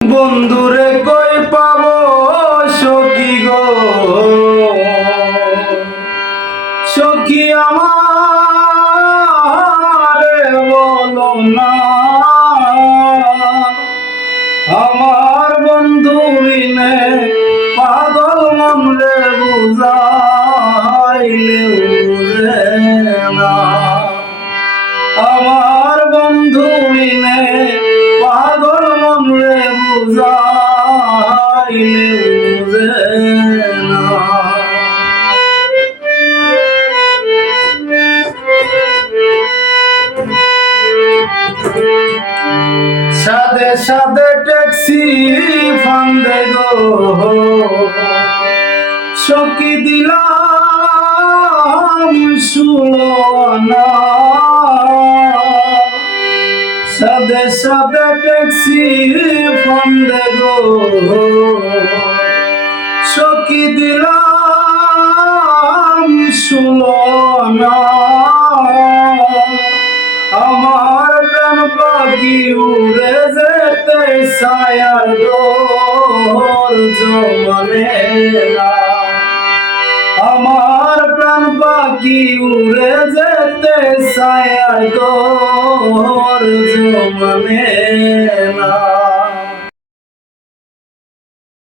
বন্ধুরে কই পাবো সখী গো? সখী আমার, বলো না। আমার বন্ধু বিনে পাগল মন রে বুঝাইলে আমার বন্ধু মিনে পাগল সাদে সাদে ট্যাক্সি ফান্দে গো। সকি দিলাম সুলনা সাদে সাদে ট্যাক্সি ফান্দে গো। সকি দিলাম সুলনা আমার প্রাণ পাখি উড়ে যেতে সায়ার দোর জমানে না। আমার প্রাণ পাখি উড়ে যেতে সায়ার দোর জমানে না।